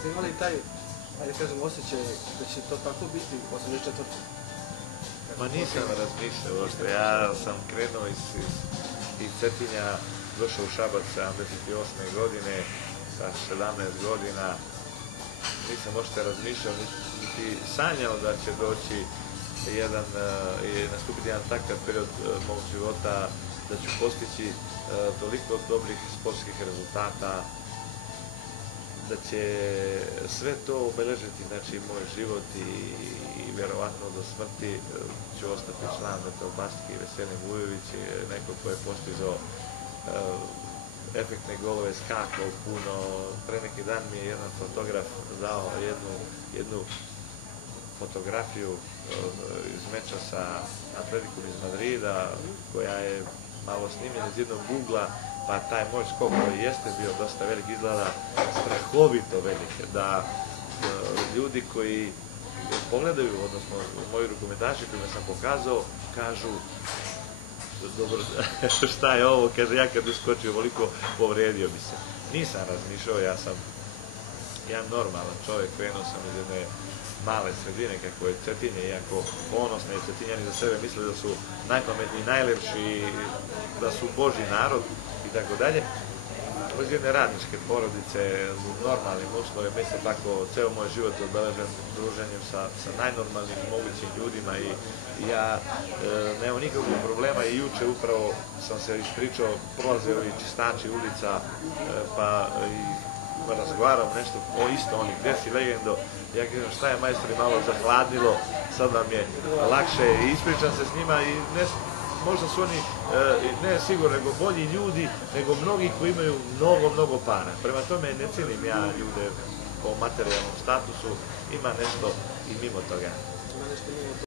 Ste imali taj, ajde kažem, osjećaj da će to tako biti u 84. Ma nisam razmišljao uopšte, ja sam krenuo iz Cetinja, došao u Šabac 78. godine, sa 17 godina, nisam uopšte razmišljao, niti sanjao da će doći nastupiti jedan takav period mog života, da ću postići toliko dobrih sportskih rezultata, da će sve to obeležiti, znači, moj život i verovatno do smrti ću ostati član Metalbastike i Veselin Vujović, neko ko je postizao efektne golove, skakao puno. Pre neki dan mi je jedan fotograf dao jednu fotografiju iz meča sa Atletikom iz Madrida, koja je malo snimljena iz jednog ugla, pa taj moj skok koji jeste bio dosta velik izgleda strahovito velik, da ljudi koji pogledaju, odnosno moji rukometaši kojima sam pokazao, kažu dobro, šta je ovo, kaže, ja kad bi skočio ovoliko, povredio bi se. Nisam razmišljao, ja sam jedan normalan čovjek, krenuo sam iz jedne male sredine kako je Cetinje, iako ponosne i Cetinjani za sebe misle da su najpametniji, najlepši, da su Božji narod i tako dalje. Iz jedne radničke porodice, u normalnim uslovima, mislim tako, ceo moj život je obeležen druženjem sa najnormalnim mogućim ljudima i ja nemam nikakvog problema i juče upravo sam se ispričao, prolaze ovi čistači ulica, pa razgovaram nešto o isto onih, gde si legendo, ja kažem šta je majstori malo zahladnilo, sad vam je lakše i ispričam se s njima i možda su oni, ne sigurno, nego bolji ljudi, nego mnogi koji imaju mnogo para. Prema tome ne cijenim ja ljude po materijalnom statusu, ima nešto i mimo toga.